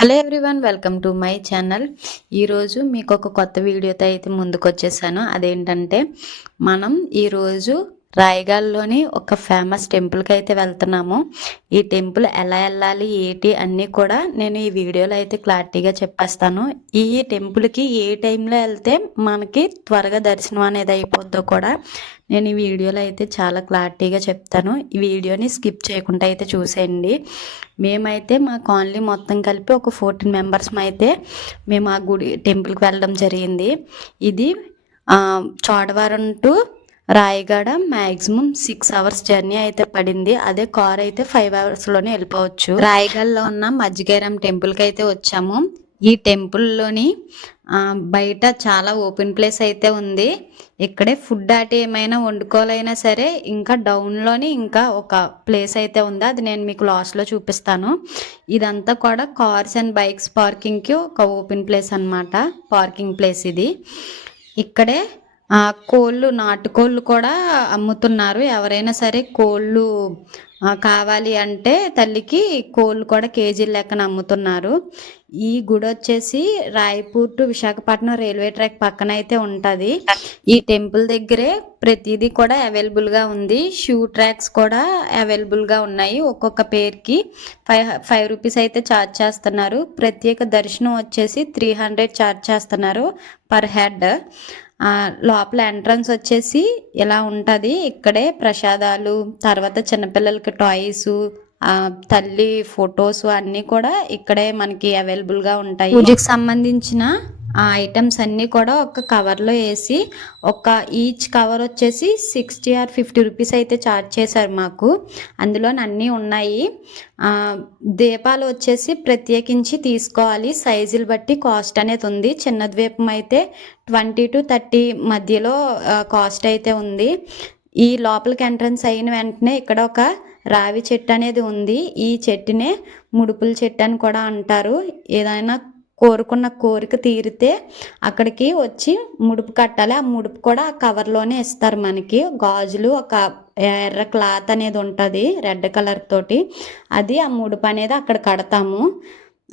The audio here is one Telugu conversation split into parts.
Hello everyone welcome to my channel. ఈరోజు మీకు ఒక కొత్త వీడియోతో అయితే ముందుకు వచ్చేసాను అదేంటంటే మనం ఈరోజు రాయగాల్లోని ఒక ఫేమస్ టెంపుల్కి అయితే వెళ్తున్నాము. ఈ టెంపుల్ ఎలా వెళ్ళాలి ఏంటి అన్నీ కూడా నేను ఈ వీడియోలో అయితే క్లారిటీగా చెప్పేస్తాను. ఈ టెంపుల్కి ఏ టైంలో వెళ్తే మనకి త్వరగా దర్శనం అనేది అయిపోద్దో కూడా నేను ఈ వీడియోలో అయితే చాలా క్లారిటీగా చెప్తాను. ఈ వీడియోని స్కిప్ చేయకుండా అయితే చూసేయండి. మేమైతే మా కాలనీ మొత్తం కలిపి ఒక ఫోర్టీన్ మెంబర్స్ అయితే మేము ఆ గుడి టెంపుల్కి వెళ్ళడం జరిగింది. ఇది Chodavaram to Rayagada maximum six hours journey అయితే పడింది. అదే కార్ అయితే ఫైవ్ అవర్స్లోనే వెళ్ళిపోవచ్చు. రాయగడలో ఉన్న మజ్జిగైరం టెంపుల్కి అయితే వచ్చాము. ఈ టెంపుల్లోని బయట చాలా ఓపెన్ ప్లేస్ అయితే ఉంది. ఇక్కడే ఫుడ్ అటు ఏమైనా వండుకోవాలైనా సరే ఇంకా డౌన్లోని ఇంకా ఒక ప్లేస్ అయితే ఉంది. అది నేను మీకు లాస్ట్లో చూపిస్తాను. ఇదంతా కూడా కార్స్ అండ్ బైక్స్ పార్కింగ్కి ఒక ఓపెన్ ప్లేస్ అన్నమాట. పార్కింగ్ ప్లేస్ ఇది. ఇక్కడే కోళ్ళు నాటుకోళ్ళు కూడా అమ్ముతున్నారు. ఎవరైనా సరే కోళ్ళు కావాలి అంటే తల్లికి కోళ్ళు కూడా కేజీల లెక్కన అమ్ముతున్నారు. ఈ గుడి వచ్చేసి Raipur to Visakhapatnam railway track పక్కన అయితే ఉంటుంది. ఈ టెంపుల్ దగ్గరే ప్రతిదీ కూడా అవైలబుల్గా ఉంది. షూ ట్రాక్స్ కూడా అవైలబుల్గా ఉన్నాయి ఒక్కొక్క పేరుకి. ఫైవ్ ఫైవ్ రూపీస్ అయితే ఛార్జ్ చేస్తున్నారు. ప్రత్యేక దర్శనం వచ్చేసి త్రీ హండ్రెడ్ ఛార్జ్ చేస్తున్నారు పర్ హెడ్. లోపల ఎంట్రన్స్ వచ్చేసి ఇలా ఉంటుంది? ఇక్కడే ప్రసాదాలు తర్వాత చిన్నపిల్లలకి టాయ్స్ తల్లి ఫొటోస్ అన్నీ కూడా ఇక్కడే మనకి అవైలబుల్గా ఉంటాయి. పూజకి సంబంధించిన ఆ ఐటమ్స్ అన్నీ కూడా ఒక కవర్లో వేసి ఒక ఈచ్ కవర్ వచ్చేసి సిక్స్టీ ఆర్ ఫిఫ్టీ రూపీస్ అయితే ఛార్జ్ చేశారు మాకు. అందులో అన్నీ ఉన్నాయి. దీపాలు వచ్చేసి ప్రత్యేకించి తీసుకోవాలి. సైజులు బట్టి కాస్ట్ అనేది ఉంది. చిన్న ద్వీపం అయితే ట్వంటీ టు థర్టీ మధ్యలో కాస్ట్ అయితే ఉంది. ఈ లోపలికి ఎంట్రన్స్ అయిన వెంటనే ఇక్కడ ఒక రావి చెట్టు అనేది ఉంది. ఈ చెట్టునే ముడుపుల చెట్టు అని కూడా అంటారు. ఏదైనా కోరుకున్న కోరిక తీరితే అక్కడికి వచ్చి ముడుపు కట్టాలి. ఆ ముడుపు కూడా ఆ కవర్లోనే ఇస్తారు మనకి. గాజులు ఒక ఎర్ర క్లాత్ అనేది ఉంటుంది రెడ్ కలర్ తోటి. అది ఆ ముడుపు అనేది అక్కడ కడతాము.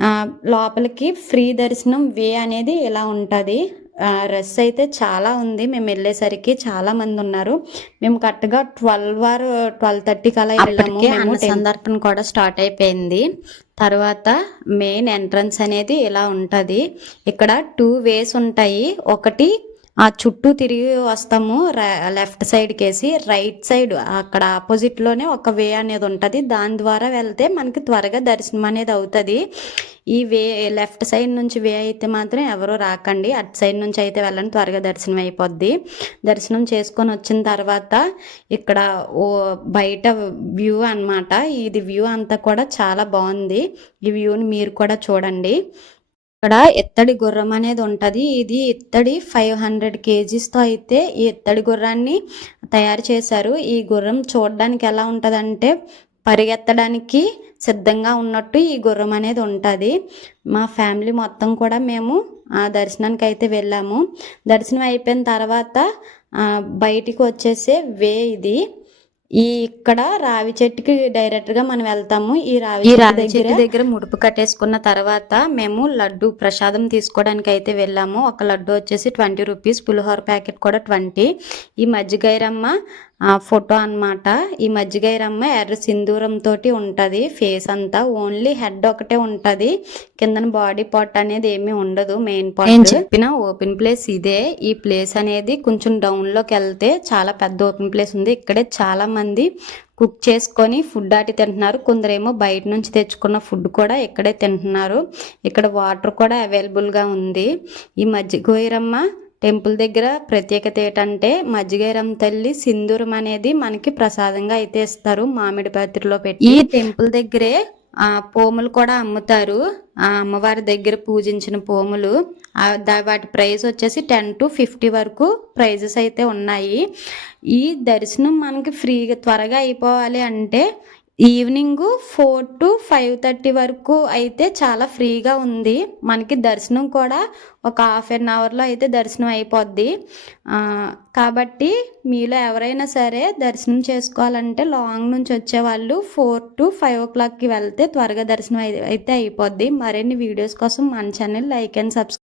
ఆ, లోపలికి ఫ్రీ దర్శనం వే అనేది ఇలా ఉంటుంది. రష్ అయితే చాలా ఉంది. మేము వెళ్ళేసరికి చాలా మంది ఉన్నారు. మేము కరెక్ట్గా ట్వెల్వ్ ఆర్ ట్వెల్వ్ థర్టీకి అలా వెళ్ళాము. సందర్భం కూడా స్టార్ట్ అయిపోయింది. తర్వాత మెయిన్ ఎంట్రన్స్ అనేది ఇలా ఉంటుంది. ఇక్కడ టూ వేస్ ఉంటాయి. ఒకటి ఆ చుట్టూ తిరిగి వస్తాము లెఫ్ట్ సైడ్కి వేసి రైట్ సైడ్ అక్కడ ఆపోజిట్లోనే ఒక వే అనేది ఉంటుంది. దాని ద్వారా వెళ్తే మనకి త్వరగా దర్శనం అనేది అవుతుంది. ఈ వే లెఫ్ట్ సైడ్ నుంచి వే అయితే మాత్రం ఎవరు రాకండి. అటు సైడ్ నుంచి అయితే వెళ్ళండి త్వరగా దర్శనం అయిపోద్ది. దర్శనం చేసుకొని వచ్చిన తర్వాత ఇక్కడ ఓ బయట వ్యూ అన్నమాట. ఇది వ్యూ అంతా కూడా చాలా బాగుంది. ఈ వ్యూని మీరు కూడా చూడండి. ఇక్కడ ఎత్తడి గుర్రం అనేది ఉంటుంది. ఇది ఇత్తడి ఫైవ్ హండ్రెడ్ కేజీస్తో అయితే ఈ ఇత్తడి గుర్రాన్ని తయారు చేశారు. ఈ గుర్రం చూడడానికి ఎలా ఉంటుందంటే పరిగెత్తడానికి సిద్ధంగా ఉన్నట్టు ఈ గుర్రం అనేది ఉంటుంది. మా ఫ్యామిలీ మొత్తం కూడా మేము ఆ దర్శనానికి అయితే వెళ్ళాము. దర్శనం అయిపోయిన తర్వాత బయటికి వచ్చేసే వే ఇది. ఈ ఇక్కడ రావి చెట్టుకి డైరెక్ట్గా మనం వెళ్తాము. ఈ రావి రావి చెట్టు దగ్గర ముడుపు కట్టేసుకున్న తర్వాత మేము లడ్డు ప్రసాదం తీసుకోవడానికి అయితే వెళ్ళాము. ఒక లడ్డు వచ్చేసి ట్వంటీ రూపీస్ పులిహోర ప్యాకెట్ కూడా ట్వంటీ. ఈ మజ్జిగైరమ్మ ఫోటో అన్నమాట. ఈ మజ్జిగైరమ్మ ఎర్ర సింధూరం తోటి ఫేస్ అంతా ఓన్లీ హెడ్ ఒకటే ఉంటుంది. కిందన బాడీ పార్ట్ అనేది ఏమీ ఉండదు. మెయిన్ పార్ట్ నేను చెప్పిన ఓపెన్ ప్లేస్ ఇదే. ఈ ప్లేస్ అనేది కొంచెం డౌన్లోకి వెళ్తే చాలా పెద్ద ఓపెన్ ప్లేస్ ఉంది. ఇక్కడే చాలా మంది కుక్ చేసుకొని ఫుడ్ ఆటి తింటున్నారు. కొందరేమో బయట నుంచి తెచ్చుకున్న ఫుడ్ కూడా ఇక్కడే తింటున్నారు. ఇక్కడ వాటర్ కూడా అవైలబుల్గా ఉంది. ఈ మజ్జిగోయిరమ్మ టెంపుల్ దగ్గర ప్రత్యేకత ఏంటంటే మజ్జిగైరం తల్లి సింధూరం అనేది మనకి ప్రసాదంగా అయితే ఇస్తారు మామిడి పాత్రలో పెట్టి. ఈ టెంపుల్ దగ్గరే ఆ పోములు కూడా అమ్ముతారు. ఆ అమ్మవారి దగ్గర పూజించిన పోములు. దా- వాటి ప్రైస్ వచ్చేసి టెన్ టు ఫిఫ్టీ వరకు ప్రైజెస్ అయితే ఉన్నాయి. ఈ దర్శనం మనకి ఫ్రీగా త్వరగా అయిపోవాలి అంటే evening four to five thirty వరకు అయితే చాలా ఫ్రీగా ఉంది. మనకి దర్శనం కూడా ఒక హాఫ్ అన్ అవర్లో అయితే దర్శనం అయిపోద్ది. కాబట్టి మీలో ఎవరైనా సరే దర్శనం చేసుకోవాలంటే లాంగ్ నుంచి వచ్చేవాళ్ళు ఫోర్ టు ఫైవ్ ఓ క్లాక్కి వెళ్తే త్వరగా దర్శనం అయితే అయిపోద్ది. మరిన్ని వీడియోస్ కోసం మన ఛానల్ లైక్ అండ్ సబ్స్క్రైబ్